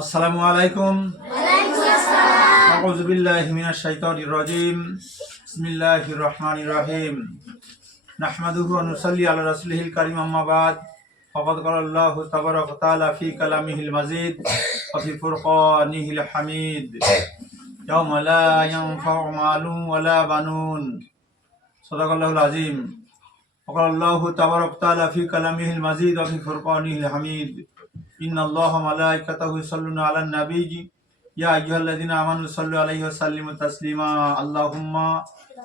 আসসালামু আলাইকুম। আউযু বিল্লাহি মিনাশ শাইতানির রাজীম। বিসমিল্লাহির রহমানির রহিম। নাহমাদুহু ওয়া নুসাল্লি আলা রাসূলিহিল কারীম, আম্মা বাদ। ফাকাদ ক্বালা আল্লাহু তাবারাকা ওয়া তাআলা ফি কালামিহিল মাজিদ ওয়া ফি ফুরকানিহিল হামিদ। ইয়াওমা লা ইয়ানফা'ু মালুন ওয়া লা বানুন। সাদাকাল্লাহুল আযীম। وقال الله تبارك وتعالى في كلامه المجيد وفي فرقانه الحميد إن الله وملائكته يصلون على النبي يا أيها الذين آمنوا صلوا عليه وسلموا تسليما اللهم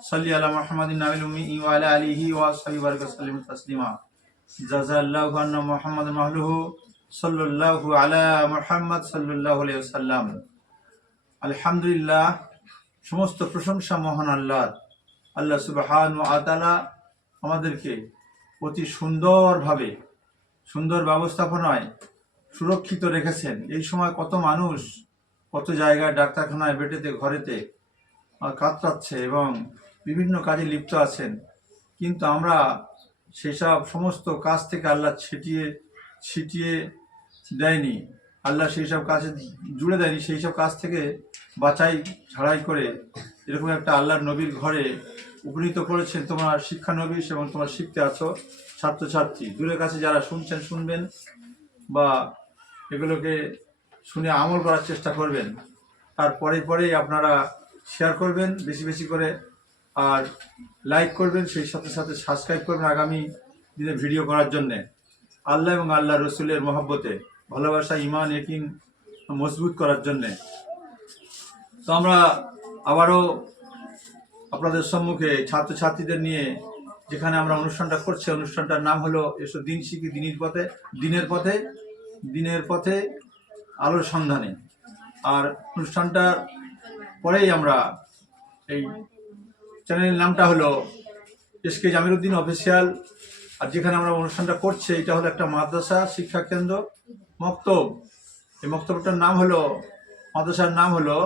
صل على محمد النبي الأمي وعلى آله وصحبه وسلم تسليما جزا الله أن محمد مهله صلى الله على محمد صلى الله عليه وسلم। আলহামদুলিল্লাহ, সমস্ত প্রশংসা মহান আল্লাহর। আল্লাহ সুবহানাহু ওয়া তাআলা আমাদেরকে অতি সুন্দরভাবে, সুন্দর ব্যবস্থাপনায় সুরক্ষিত রেখেছেন। এই সময় কত মানুষ কত জায়গায় ডাক্তারখানায়, বেটেতে, ঘরেতে কাতরাচ্ছে এবং বিভিন্ন কাজে লিপ্ত আছেন, কিন্তু আমরা সেসব সমস্ত কাজ থেকে আল্লাহ ছিটিয়ে দেয়নি। আল্লাহ সেই সব কাজে জুড়ে দেয়নি, সেই সব কাজ থেকে বাছাই ছাড়াই করে এরকম একটা আল্লাহর নবীর ঘরে উপনীত করেছেন। তোমরা শিক্ষানবিশ এবং তোমরা শিখতে আছো ছাত্রছাত্রী, দূরের কাছে যারা শুনছেন, শুনবেন বা এগুলোকে শুনে আমল করার চেষ্টা করবেন। তারপরে পরেই আপনারা শেয়ার করবেন বেশি বেশি করে, আর লাইক করবেন, সেই সাথে সাথে সাবস্ক্রাইব করবেন আগামী দিনে ভিডিও করার জন্যে। আল্লাহ এবং আল্লাহ রসুলের মহব্বতে, ভালোবাসা, ইমান, ইয়াকিন মজবুত করার জন্যে। তো আমরা আবারও আপনাদের সম্মুখে ছাত্রছাত্রীদের নিয়ে যেখানে আমরা অনুষ্ঠানটা করছি, অনুষ্ঠানটার নাম হলো এসো দিন শিখি দিনের পথে আলোর সন্ধানে। আর অনুষ্ঠানটার পরেই আমরা এই চ্যানেলের নামটা হলো এসকে জামিলউদ্দিন অফিসিয়াল। আর যেখানে আমরা অনুষ্ঠানটা করছি এটা হলো একটা মাদ্রাসা শিক্ষা কেন্দ্র, মক্তব। এই মক্তবটার নাম হলো, মাদ্রাসার নাম হলো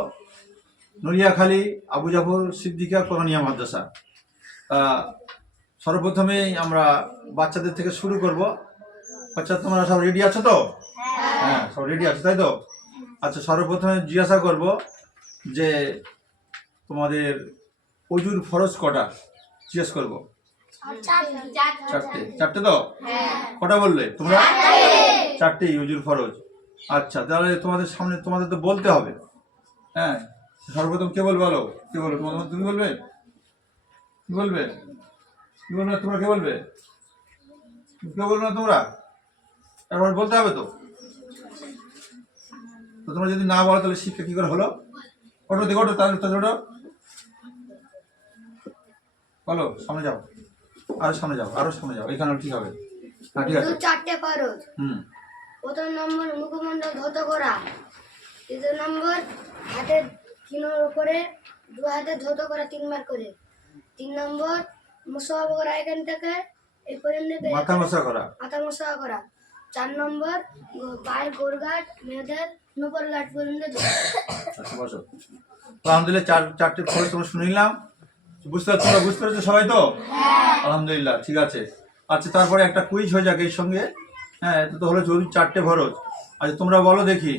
নড়িয়াখালী আবু জাফর সিদ্দিকা কোরআনিয়া মাদ্রাসা। সর্বপ্রথমেই আমরা বাচ্চাদের থেকে শুরু করব। বাচ্চা, তোমরা সব রেডি আছো তো? হ্যাঁ, সব রেডি আছো, তাই তো? আচ্ছা, সর্বপ্রথমে জিজ্ঞাসা করব যে তোমাদের অজুর ফরজ কটা, জিজ্ঞেস করবো। চারটে তো? কটা বললে তোমরা? চারটেই অজুর ফরজ। আচ্ছা, তাহলে তোমাদের সামনে তোমাদের তো বলতে হবে। হ্যাঁ, সর্বপ্রথম কে বলবে? বলো, কে বলবে? তুমি বলবে? কি বলবে? কি বলবে? তোমরা কে বলবে? কেউ বলবে না তোমরা? তারপর বলতে হবে তো। তোমরা যদি না বলো তাহলে শিক্ষা কি করে হলো? ওটো দেখো, তাহলে বলো, সামনে যাও, আরো সামনে যাও, এখানে ঠিক হবে। হ্যাঁ, ঠিক আছে। চারটে ফরজ। প্রথম নম্বর মুখমণ্ডল ধৌত করা। দ্বিতীয় নম্বর হাতের কিনোর উপরে দু হাতে ধৌত করা 3 বার করে। 3 নম্বর মুসাফা করা, এখান থেকে এই পর্যন্ত মাথা মোছা করা। 4 নম্বর পায়ের গোড়ঘাট, মেয়েদের নুপুর ঘাট পর্যন্ত। আচ্ছা, বসো। আলহামদুলিল্লাহ, চারটে ফরজ তোমরা শুনে নিলাম। বুঝতে পেরেছো সবাই তো? আলহামদুলিল্লাহ, ঠিক আছে। আচ্ছা, তারপরে একটা কুইজ হয়ে যাক এর সঙ্গে। হ্যাঁ, এটা তো হলো যদি চারটে ফরজ। আচ্ছা, তোমরা বলো দেখি,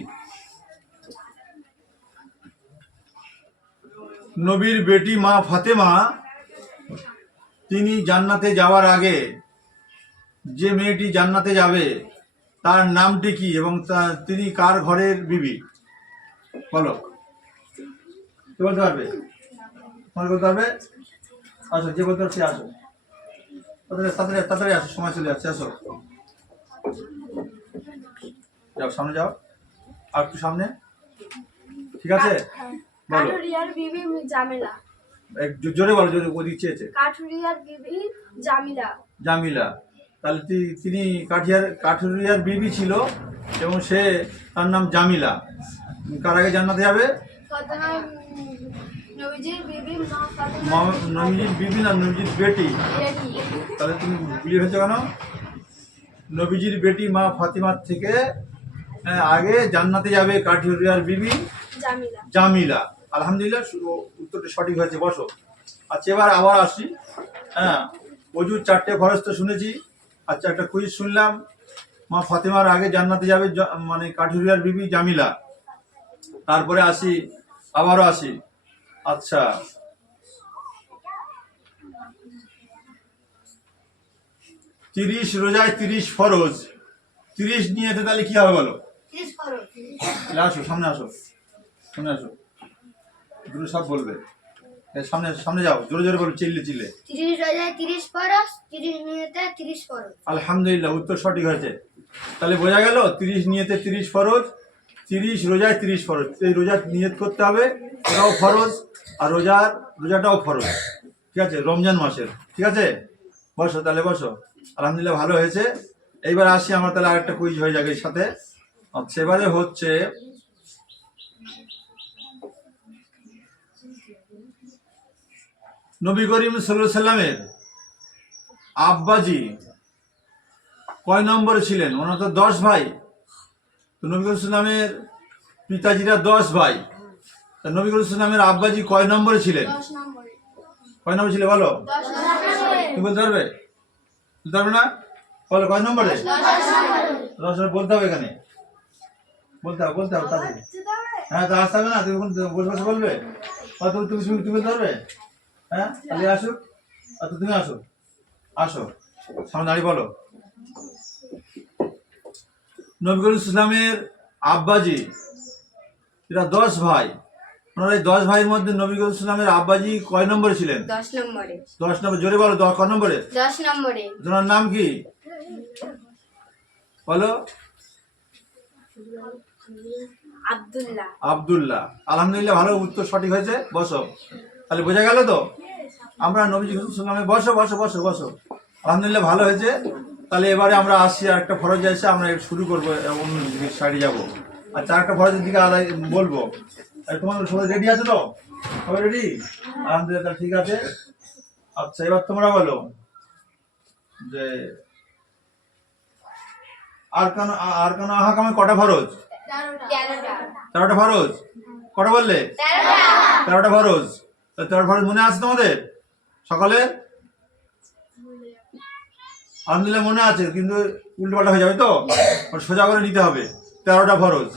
নবীর বেটি মা ফাতেমা তিনি জান্নাতে যাওয়ার আগে যে মেয়েটি জান্নাতে যাবে তার নামটি কি এবং তিনি কার ঘরের বিবি? বলো, কে বলতে পারবে? তোমার বলতে পারবে? আচ্ছা, যে বলতে পারছি আসো, তাড়াতাড়ি আসো, সময় চলে যাচ্ছে। আসো, যাও, সামনে যাও, আর একটু সামনে। ঠিক আছে, বলো। কাঠুরিয়ার বিবি জামিলা। জোরে বলো, জোরে, ওদিক চেয়েছে। কাঠুরিয়ার বিবি জামিলা। তাহলে তিনি কাঠুরিয়ার বিবি ছিল এবং তার নাম জামিলা। কার আগে জান্নাতে যাবে? নবীজির বিবি না, নবীজির বেটি। তাহলে তুমি বিয়ে হয়েছে কেন? নবীজির বেটি মা ফাতিমার থেকে আগে জান্নাতে যাবে কাঠুরিয়ার বিবি জামিলা। আলহামদুলিল্লাহ, উত্তরটা সঠিক হয়েছে। বসো। আচ্ছা, এবার আবার আসি। হ্যাঁ, অজুর চারটে ফরজ তো শুনেছি। আচ্ছা, একটা কুইজ শুনলাম, মা ফাতেমার আগে জান্নাতে যাবে মানে কাঠুরিয়ার বিবি জামিলা। তারপরে আসি, আবারও আসি। আচ্ছা, 30 রোজায় 30 ফরজ, 30 নিয়েতে তাহলে কি হবে বলো? 30 ফরজ। তাহলে আসো, সামনে আসো, সামনে আসো, দুটো সব বলবে। সামনে সামনে যাও, জোরে জোরে বলো, চিল্লে চিল্লে। 30 রোজায় 30 ফরজ, 30 নিয়তে 30 ফরজ। আলহামদুলিল্লাহ, উত্তর সঠিক হয়েছে। তাহলে বোঝা গেল 30 নিয়তে 30 ফরজ, 30 রোজায় 30 ফরজ। এই রোজার নিয়ত করতে হবে, ওটাও ফরজ, আর রোজাটাও ফরজ। ঠিক আছে, রমজান মাসের। ঠিক আছে, বসো তাহলে, বসো। আলহামদুলিল্লাহ, ভালো হয়েছে। এইবার আসি আমার, তাহলে আরেকটা কুইজ হয়ে যাবে এর সাথে। আচ্ছা, এবারে হচ্ছে নবী করিম সাল্লাল্লাহু আলাইহি সাল্লামের আব্বাজি কয় নম্বরে ছিলেন? ওনার তো 10 ভাই। তো নবী করিম সাল্লামের পিতাজিরা 10 ভাই। তা নবী করিম সাল্লামের আব্বাজি কয় নম্বরে ছিলেন? 10 নম্বরে। কয় নম্বরে ছিল বলো? 10 নম্বরে। তুমি বলতে পারবে? বলতে পারবে না? বলো কয় নম্বরে? 10 নম্বরে। 10 নম্বরে বলতে হবে এখানে, বলতে হবে, বলতে হবে তাহলে। হ্যাঁ, তো আসতে হবে না, তুমি বসে বসে বলবে। তুমি তুমি তুমি বলতে পারবে? হ্যাঁ, তাহলে আসুক। আচ্ছা, তুমি আসো, আসো সামনে দাঁড়িয়ে বলো। নবী করিম ইসলামের আব্বাজি এরা 10 ভাই। ওনার এই 10 ভাইয়ের মধ্যে নবী করিম ইসলামের আব্বাজি কয় নম্বরে ছিলেন? 10 নম্বরে। 10 নম্বর, জোরে বলো, কয় নম্বরে? 10 নম্বরে। ওনার নাম কি বলো? আব্দুল্লাহ। আব্দুল্লাহ। আলহামদুলিল্লাহ, ভালো, উত্তর সঠিক হয়েছে। বসো। তাহলে বোঝা গেল তো আমরা নবীজি সাল্লামে, বসো বসো বসো বসো। আলহামদুলিল্লাহ, ভালো হয়েছে। তাহলে এবারে আমরা আসছি আর একটা ফরজ এসে আমরা শুরু করবো, অন্য সাইডে যাবো। আর চারটা ফরজের দিকে আদায় বলবো। আর তোমাদের সবাই রেডি আছে তো? সবাই রেডি? আলহামদুলিল্লাহ, তাহলে ঠিক আছে। আচ্ছা, এবার তোমরা বলো যে আর কেন আহাকামে কটা ফরজ? 13টা ফরজ। কটা বললে? 13টা ফরজ। 13টা ফরজ মনে আছে তোমাদের সকালে? আলহামদুলিল্লাহ, মনে আছে, কিন্তু উল্টোপাল্টা হয়ে যাবে তো, সোজা করে নিতে হবে। 13টা ফরজ,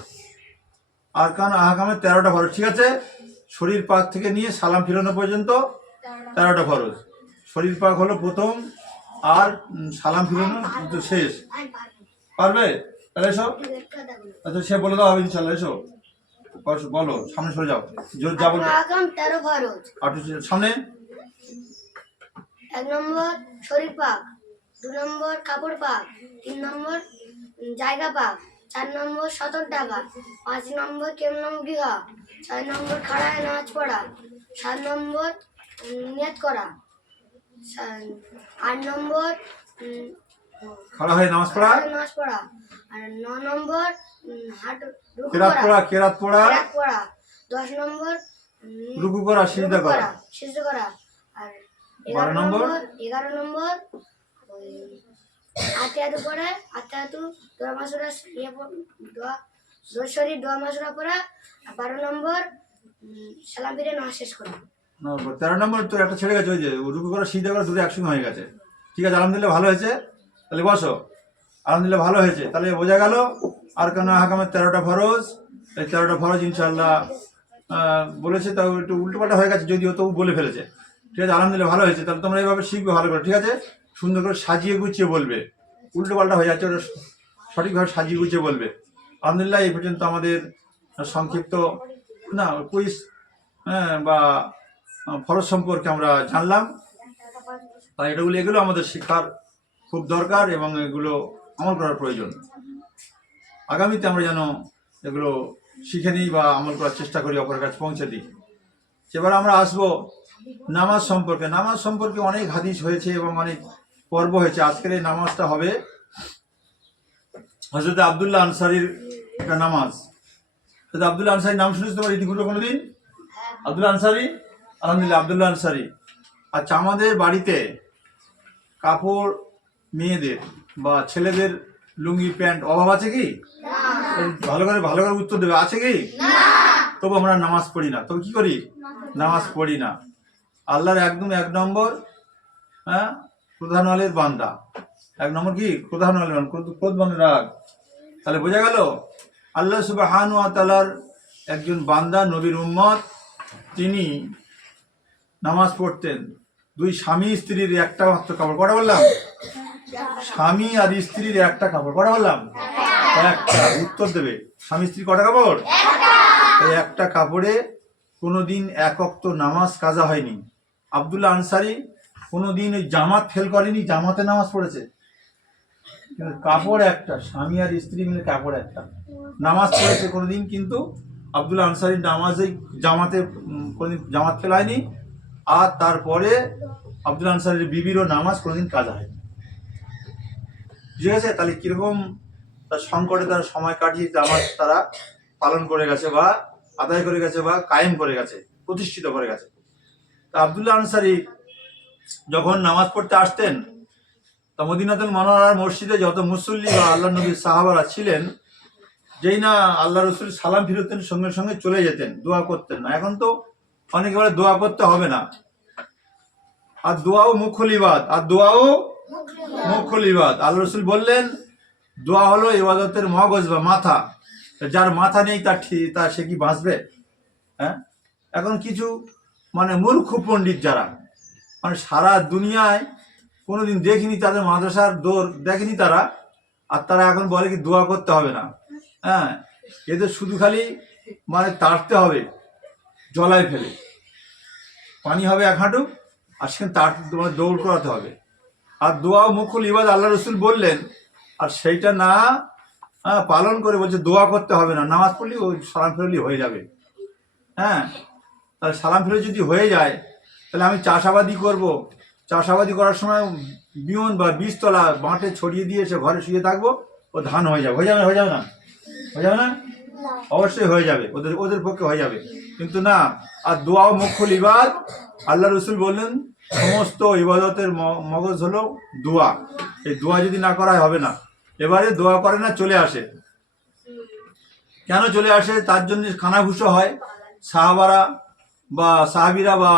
আর কান আহকামের 13টা ফরজ। ঠিক আছে, শরীর পাক থেকে নিয়ে সালাম ফিরানো পর্যন্ত 13টা ফরজ। শরীর পাক হলো প্রথম, আর সালাম ফিরানো কিন্তু শেষ। পারবে? তাহলে এসো। আচ্ছা, সে বলে দাও হবে ইনশাল্লাহ। এসো, বলো, সামনে সরে যাও, জোর যা বলবে। আহকাম 13 ফরজ। আর সামনে। 1 নম্বর শরীর পাক, 2 নম্বর কাপড় পাক, 3 নম্বর জায়গা পাক, 4 নম্বর সতর ডাকা, 5 নম্বর কেমনমুখী হওয়া, 6 নম্বর খাড়ায় নামাজ পড়া, 7 নম্বর নিয়ত করা, 8 নম্বর খাড়া হয়ে নামাজ পড়া, নামাজ পড়া, আর 9 নম্বর হাঁটু রুকু কেরাত পড়া, কেরাত পড়া, কেরাত পড়া, 10 নম্বর রুকু করা, সিজদা করা, সিজদা করা, আর 12 নম্বর 11 নম্বর ওই আতিয়াতু পড়া, আতিয়াতু দোয়া মাসুরা দোয়া শরীর দোয়া মাসুরা পড়া, আর 12 নম্বর সালাম ফিরে নামাজ শেষ করা। 13 নম্বর তো একটা ছেড়ে গেছে, ওই যে রুকু করা, সিজদা করা, দুটো একসঙ্গে হয়ে গেছে। ঠিক আছে, আলহামদুলিল্লাহ, ভালো হয়েছে। তাহলে বসো। আলহামদুলিল্লাহ, ভালো হয়েছে। তাহলে বোঝা গেল আর কেন হাকামের 13টা ফরজ। এই 13টা ফরজ ইনশাআল্লাহ বলেছে, তাও একটু উল্টোপাল্টা হয়ে গেছে, যদিও তবু বলে ফেলেছে। ঠিক আছে, আলহামদুলিল্লাহ, ভালো হয়েছে। তাহলে তোমরা এইভাবে শিখবে ভালো করে। ঠিক আছে, সুন্দর করে সাজিয়ে গুছিয়ে বলবে, উল্টোপাল্টা হয়ে যাচ্ছে, ওটা সঠিকভাবে সাজিয়ে গুছিয়ে বলবে। আলহামদুলিল্লাহ, এই পর্যন্ত আমাদের সংক্ষিপ্ত না কুইজ বা ফরজ সম্পর্কে আমরা জানলাম। তাই এগুলো আমাদের শিক্ষার খুব দরকার, এবং এগুলো আমল করার প্রয়োজন। আগামীতে আমরা যেন এগুলো শিখে নিই বা আমল করার চেষ্টা করি, অপরের কাছে পৌঁছে দিই। এবার আমরা আসবো নামাজ সম্পর্কে। নামাজ সম্পর্কে অনেক হাদিস হয়েছে এবং অনেক পর্ব হয়েছে। আজকের এই নামাজটা হবে হযরত আব্দুল্লাহ আনসারীর একটা নামাজ। হযরত আব্দুল্লাহ আনসারীর নাম শুনেছো তোমরা ইতিপূর্বে কোনোদিন? আব্দুল্লাহ আনসারী, আলহামদুলিল্লাহ, আব্দুল্লাহ আনসারী। আচ্ছা, আমাদের বাড়িতে কাপড়, মেয়েদের বা ছেলেদের লুঙ্গি প্যান্ট অভাব আছে কি? ভালো করে উত্তর দেবে, আছে কি? তবু আমরা নামাজ পড়ি না। তবে কি করি? নামাজ পড়ি না। আল্লাহর একদম 1 নম্বর প্রধান আলের বান্দা। 1 নম্বর কি? প্রধান আলের বান্দা, ক্রোধ বন্ধ রাখ। তাহলে বোঝা গেল আল্লাহ সুবহানাহু ওয়া তাআলার একজন বান্দা নবীর উম্মত, তিনি নামাজ পড়তেন। দুই স্বামী স্ত্রীর একটা মাত্র কাপড়, কটা বললাম? স্বামী আর স্ত্রীর একটা কাপড়, কটা বললাম? একটা। উত্তর দেবে, স্বামী স্ত্রী কটা কাপড়? এই একটা কাপড়ে কোনোদিন এক ওয়াক্ত নামাজ কাজা হয়নি। আব্দুল্লাহ আনসারী কোনোদিন ওই জামাত ফেল করেনি, জামাতে নামাজ পড়েছে। কিন্তু কাপড় একটা, স্বামী আর স্ত্রী মিলে কাপড় একটা, নামাজ পড়েছে কোনোদিন। কিন্তু আব্দুল্লাহ আনসারীর নামাজে জামাতে কোনোদিন জামাত ফেল হয়নি। আর তারপরে আব্দুল্লাহ আনসারীর বিবিরও নামাজ কোনোদিন কাজা হয়নি। ঠিক আছে? তাহলে কিরকম তার সংকটে তার সময় কাটিয়ে জামাত তারা পালন করে গেছে, বা আদায় করে গেছে, বা কায়েম করে গেছে, প্রতিষ্ঠিত করে গেছে। তা আব্দুল্লাহ আনসারী যখন নামাজ পড়তে আসতেন, তা মদিনাতুল মুনাওয়ারার মসজিদে যত মুসল্লি বা আল্লাহ নবীর সাহাবারা ছিলেন, যেই না আল্লাহ রসুল সালাম ফিরতেন, সঙ্গে সঙ্গে চলে যেতেন, দোয়া করতেন না। এখন তো অনেকে বলে দোয়া করতে হবে না, আর দোয়াও মুখল ইবাদ, আর দোয়াও মুখল ইবাদ। আল্লাহ রসুল বললেন দোয়া হলো ইবাদতের মগজ বা মাথা। যার মাথা নেই তার সে কি বাঁচবে? হ্যাঁ, এখন কিছু মানে মূর্খ পণ্ডিত যারা মানে সারা দুনিয়ায় কোনোদিন দেখিনি, তাদের মাদ্রাসার দৌড় দেখেনি তারা, আর তারা এখন বলে কি দোয়া করতে হবে না। হ্যাঁ, এদের শুধু খালি মানে তাড়তে হবে, জলায় ফেলে পানি হবে এক হাঁটু, আর সেখানে তোমার দৌড় করাতে হবে। আর দোয়াও মুখুল ইবাদ আল্লাহ রসুল বললেন, আর সেইটা না পালন করে বলছে দোয়া করতে হবে না, নামাজ পড়লি ওই সালাম ফেরলি হয়ে যাবে। হ্যাঁ, তাহলে সালাম ফেলে যদি হয়ে যায়, তাহলে আমি চাষাবাদি করব, চাষাবাদি করার সময় বিয়ন বা বীজতলা মাঠে ছড়িয়ে দিয়ে এসে ঘরে শুয়ে থাকবো, ও ধান হয়ে যাবে। হয়ে যাবে না? হয়ে যাবে না? হয়ে যাবে না? অবশ্যই হয়ে যাবে, ওদের পক্ষে হয়ে যাবে। কিন্তু না, আর দোয়াও মুখুল ইবাদ। আল্লাহ রসুল বললেন সমস্ত ইবাদতের মগজ হলো দোয়া। এই দোয়া যদি না করা হবে না। এবারে দোয়া করে না, চলে আসে। কেন চলে আসে? তার জন্য কানাঘুষো হয়। সাহাবারা বা সাহাবিরা বা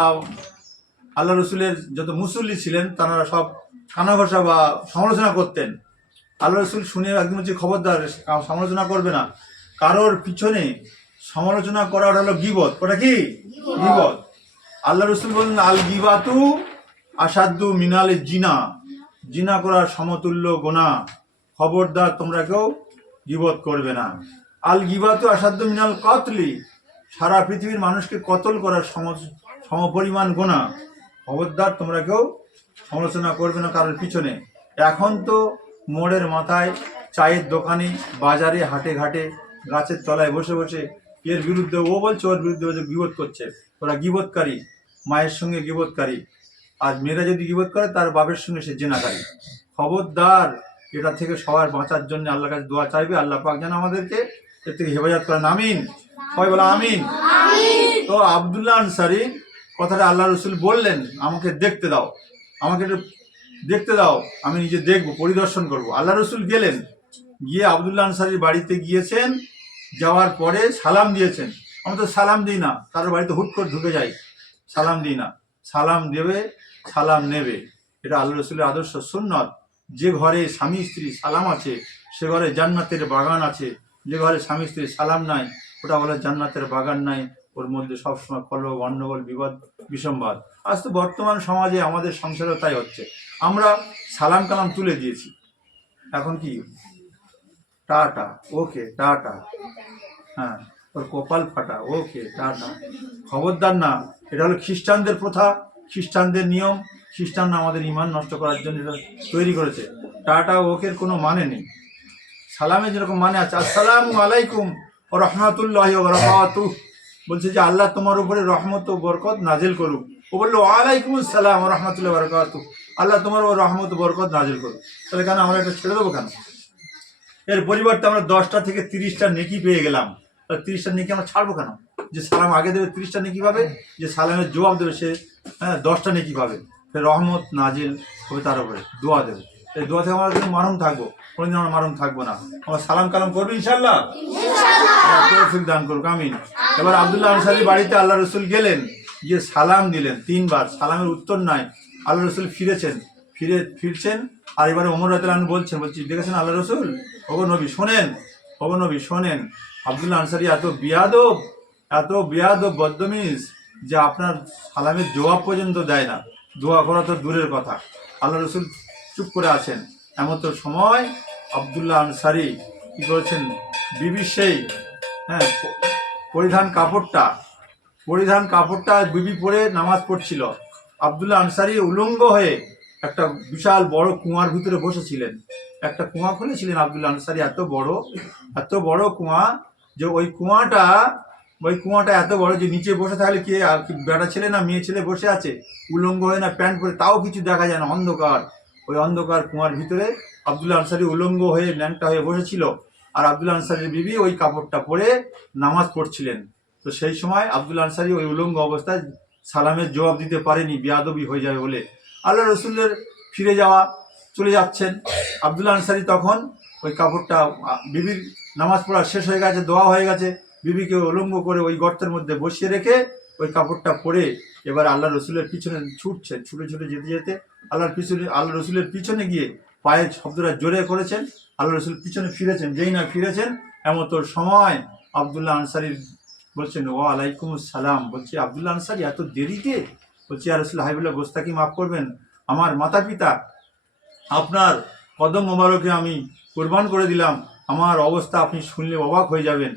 আল্লাহ রসুলের যত মুসল্লি ছিলেন, তারা সব কানাঘষা বা সমালোচনা করতেন। আল্লাহ রসুল শুনে একদম হচ্ছে খবরদার, সমালোচনা করবে না। কারোর পিছনে সমালোচনা করার হলো গীবত। ওটা কি? গীবত। আল্লাহ রসুল বললেন আল গীবাতু আসাদ্দু মিনাল জিনা, জিনা করার সমতুল্য গুনাহ। খবরদার তোমরা কেউ গীবত করবে না। আল গীবাতু আসাদ্দু মিনাল কতলি, সারা পৃথিবীর মানুষকে কতল করার সমপরিমাণ গুনাহ। খবরদার তোমরা কেউ সমালোচনা করবে না কারোর পিছনে। এখন তো মোড়ের মাথায়, চায়ের দোকানে, বাজারে, হাটে ঘাটে, গাছের তলায় বসে বসে এর বিরুদ্ধে ও বলছে, ওর বিরুদ্ধে বলছে, গীবত করছে। ওরা গীবতকারী, মায়ের সঙ্গে গীবতকারী। আর মেয়েরা যদি গীবত করে তার বাপের সঙ্গে সে জেনাকারী। খবরদার, এটা থেকে সবার বাঁচার জন্য আল্লাহর কাছে দোয়া চাইবে, আল্লাহ পাক যেন আমাদেরকে এর থেকে হেফাজত করেন। আমিন। সবাই বলো আমিন। তো আব্দুল্লাহ আনসারী কথাটা আল্লাহ রসুল বললেন, আমাকে দেখতে দাও, আমাকে একটু দেখতে দাও, আমি নিজে দেখবো, পরিদর্শন করব। আল্লাহ রসুল গেলেন, গিয়ে আব্দুল্লাহ আনসারীর বাড়িতে গিয়েছেন। যাওয়ার পরে সালাম দিয়েছেন। আমরা তো সালাম দিই না, কারোর বাড়িতে হুট করে ঢুকে যাই, সালাম দিই না। সালাম দেবে, সালাম নেবে, এটা আল্লাহ রসুলের আদর্শ সুন্নত। যে ঘরে স্বামী স্ত্রী সালাম আছে, সে ঘরে জান্নাতের বাগান আছে। যে ঘরে স্বামী স্ত্রী সালাম নাই, ওটা বলে জান্নাতের বাগান নাই, ওর মধ্যে সবসময় কলহ, গণ্ডগোল, বিবাদ, বিসম্বাদ। আজ তো বর্তমান সমাজে আমাদের সংসারেও তাই হচ্ছে। আমরা সালাম কালাম তুলে দিয়েছি, এখন কি টাটা, ওকে টাটা, হ্যাঁ ওর কপাল ফাটা, ওকে টাটা। খবরদার না, এটা হলো খ্রিস্টানদের প্রথা, খ্রিস্টানদের নিয়ম। খ্রিস্টানরা আমাদের ইমান নষ্ট করার জন্য এটা তৈরি করেছে। টাটা ওকের কোনো মানে নেই। সালামের যেরকম মানে আছে, আসসালামু আলাইকুম ও রহমাতুল্লাহি ওয়া বারাকাতুহু, বলছে যে আল্লাহ তোমার উপরে রহমত ও বরকত নাজিল করুক। ও বললো ওয়ালাইকুম আসসালাম ওয়া রাহমাতুল্লাহি ওয়া বারাকাতুহু, আল্লাহ তোমার উপর রহমত ও বরকত নাজিল করুক। তাহলে কেন আমরা এটা ছেড়ে দেবো কেন? এর পরিবর্তে আমরা 10টা থেকে 30টা নেকি পেয়ে গেলাম, তাহলে 30টা নেকি আমরা ছাড়বো কেন? যে সালাম আগে দেবে 30টা নেকি পাবে, যে সালামের জবাব দেবে সে 10টা নেকি পাবে। ফের রহমত নাজিল হবে তার উপরে, দোয়া দেবে। এই দোয়া থেকে আমরা কিন্তু মারুম থাকবো, কোনোদিন আমরা মারুম থাকবো না। আমরা সালাম কালাম করবো ইনশাল্লাহ, তৌফিক দান করুক, আমিন। এবার আব্দুল্লাহ আনসারীর বাড়িতে আল্লাহ রসুল গেলেন, গিয়ে সালাম দিলেন 3বার, সালামের উত্তর নাই। আল্লাহ রসুল ফিরছেন, আর এবারে ওমর রাদিয়াল্লাহু আনহু বলছি দেখেছেন আল্লাহ রসুল, ওগো নবী শোনেন, ওগো নবী শোনেন, আব্দুল্লাহ আনসারী এত বিয়াদব, এত বেয়াদ ও বদতমিজ যে আপনার সালামের জবাব পর্যন্ত দেয় না, দোয়া করা তো দূরের কথা। আল্লাহ রসুল চুপ করে আছেন। এমন তো সময় আব্দুল্লাহ আনসারী কি করেছেন, বিবির সেই পরিধান কাপড়টা বিবি পরে নামাজ পড়ছিল। আব্দুল্লাহ আনসারী উলঙ্গ হয়ে একটা বিশাল বড় কুয়ার ভিতরে বসেছিলেন। একটা কুয়া খুলেছিলেন আব্দুল্লাহ আনসারী, এত বড় কুয়া যে ওই কুয়াটা এত বড় যে নিচে বসে থাকলে কি আর কি বেটা ছেলে না মেয়ে ছেলে বসে আছে উলঙ্গ হয়ে, না প্যান্ট পরে, তাও কিছু দেখা যায় না, অন্ধকার। ওই অন্ধকার কুয়ার ভিতরে আব্দুল্লাহ আনসারী উলঙ্গ হয়ে ন্যাংটা হয়ে বসেছিল, আর আব্দুল্লাহ আনসারীর বিবি ওই কাপড়টা পরে নামাজ পড়ছিলেন। তো সেই সময় আব্দুল্লাহ আনসারী ওই উলঙ্গ অবস্থায় সালামের জবাব দিতে পারেনি, বেয়াদবি হয়ে যাবে বলে। আল্লাহ রসুলের চলে যাচ্ছেন। আব্দুল্লাহ আনসারী তখন ওই কাপড়টা, বিবির নামাজ পড়া শেষ হয়ে গেছে, দোয়া হয়ে গেছে, বিবিকে উলঙ্গ করে ওই গর্তের মধ্যে বসিয়ে রেখে ওই কাপড়টা পরে এবার আল্লাহ রসুলের পিছনে ছুটে যেতে যেতে আল্লাহ রসুলের পিছনে গিয়ে পায়ের শব্দটা জোরে করেছেন। আল্লাহ রসুল পিছনে ফিরেছেন, যেই না ফিরেছেন এমত সময় আব্দুল্লাহ আনসারী বলছেন, ও আলাইকুম সালাম। বলছি, আব্দুল্লাহ আনসারী এত দেরিতে? বলছি, আর রসুল হাবিবুল্লাহ গোস্তাকি মাফ করবেন, আমার মাতা পিতা আপনার কদম মোবারকে আমি কোরবান করে দিলাম, আমার অবস্থা আপনি শুনলে অবাক হয়ে যাবেন।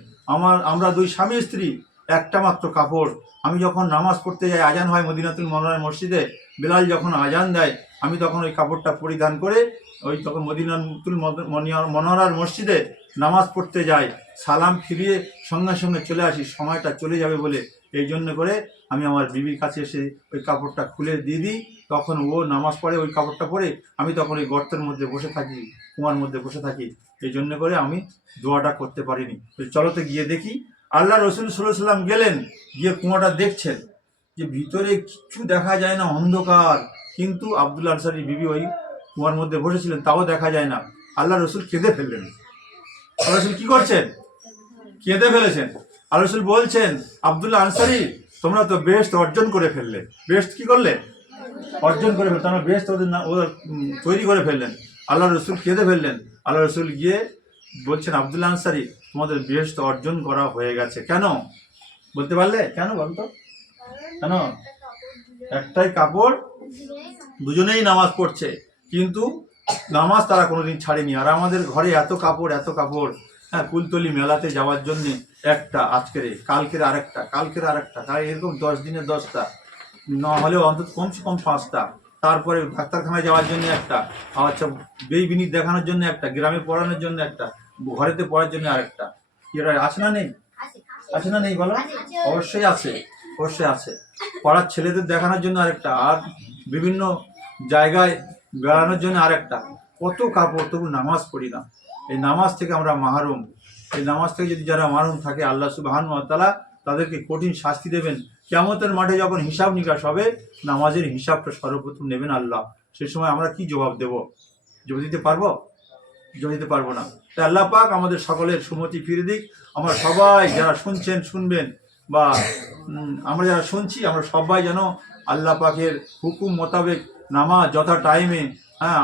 আমরা দুই স্বামী স্ত্রী, একটা মাত্র কাপড়। আমি যখন নামাজ পড়তে যাই, আজান হয় মদিনাতুল মুনাওয়ারার মসজিদে, বেলাল যখন আজান দেয়, আমি তখন ওই কাপড়টা পরিধান করে তখন মদিনাতুল মুনাওয়ারার মসজিদে নামাজ পড়তে যাই, সালাম ফিরিয়ে সঙ্গে সঙ্গে চলে আসি, সময়টা চলে যাবে বলে। এই জন্য করে আমি আমার বিবির কাছে এসে ওই কাপড়টা খুলে দিয়ে দিই, তখন ও নামাজ পড়ে ওই কাপড়টা পরে, আমি তখন ওই গর্তের মধ্যে বসে থাকি, কুয়ার মধ্যে বসে থাকি। এই জন্য করে আমি দোয়াটা করতে পারিনি। চলতে গিয়ে দেখি আল্লাহ রসুল সাল্লাল্লাহু আলাইহি ওয়াসাল্লাম গেলেন, গিয়ে কুয়াটা দেখছেন যে ভিতরে কিচ্ছু দেখা যায় না, অন্ধকার, কিন্তু আব্দুল্লাহ আনসারী বিবি ওই কুয়ার মধ্যে বসেছিলেন, তাও দেখা যায় না। আল্লাহ রসুল কেঁদে ফেললেন। আল্লাহ রসুল কি করছেন? কেঁদে ফেলেছেন। আল্লাহ রসুল বলছেন, আব্দুল্লাহ আনসারী, তোমরা তো বেহেশত অর্জন করে ফেললে। বেহেশত কি করলে? অর্জন করে ফেললেন। তোমরা বেহেশত ওদের তৈরি করে ফেললেন। আল্লাহ রসুল কেঁদে ফেললেন। আল্লাহ রসুল গিয়ে বলছেন, আব্দুল্লাহ আনসারী, তোমাদের বেহেশত অর্জন করা হয়ে গেছে। কেন বলতে পারলে? কেন বলতো? কেন? একটাই কাপড়, দুজনেই নামাজ পড়ছে, কিন্তু নামাজ তারা কোনোদিন ছাড়েনি। আর আমাদের ঘরে এত কাপড়, কুলতলি মেলাতে যাওয়ার জন্য একটা, কালকের আরেকটা, এরকম 10 দিনে 10টা, না হলেও অন্তত কমসে কম 5টা। তারপরে ডাক্তারখানায় যাওয়ার জন্য একটা, আচ্ছা বেইবিনিট দেখানোর জন্য একটা, গ্রামে পড়ানোর জন্য একটা, ঘরেতে পড়ার জন্য আরেকটা। এরা আছে না নেই? আছে না নেই বলো? অবশ্যই আছে। পড়ার ছেলেদের দেখানোর জন্য আরেকটা, আর বিভিন্ন জায়গায় বেড়ানোর জন্য আরেকটা। কত কাপড়, তবু নামাজ পড়ি না। এই নামাজ থেকে আমরা মাহরুম। এই নামাজ থেকে যদি যারা মাহরুম থাকে, আল্লাহ সুবহানাহু ওয়া তাআলা তাদেরকে কঠিন শাস্তি দেবেন। কিয়ামতের মাঠে যখন হিসাব নিকাশ হবে, নামাজের হিসাবটা সর্বপ্রথম নেবেন আল্লাহ। সেই সময় আমরা কি জবাব দেব? জবাব দিতে পারবো? জবাব দিতে পারবো না। তাই আল্লাহ পাক আমাদের সকলের সুমতি ফিরে দিক। আমরা সবাই যারা শুনবেন, বা আমরা যারা শুনছি, আমরা সবাই যেন আল্লাহ পাকের হুকুম মোতাবেক নামাজ যথা টাইমে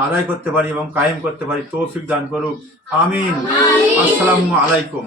আদায় করতে পারি এবং কায়েম করতে পারি। তৌফিক দান করুক। আমিন। আসসালামু আলাইকুম।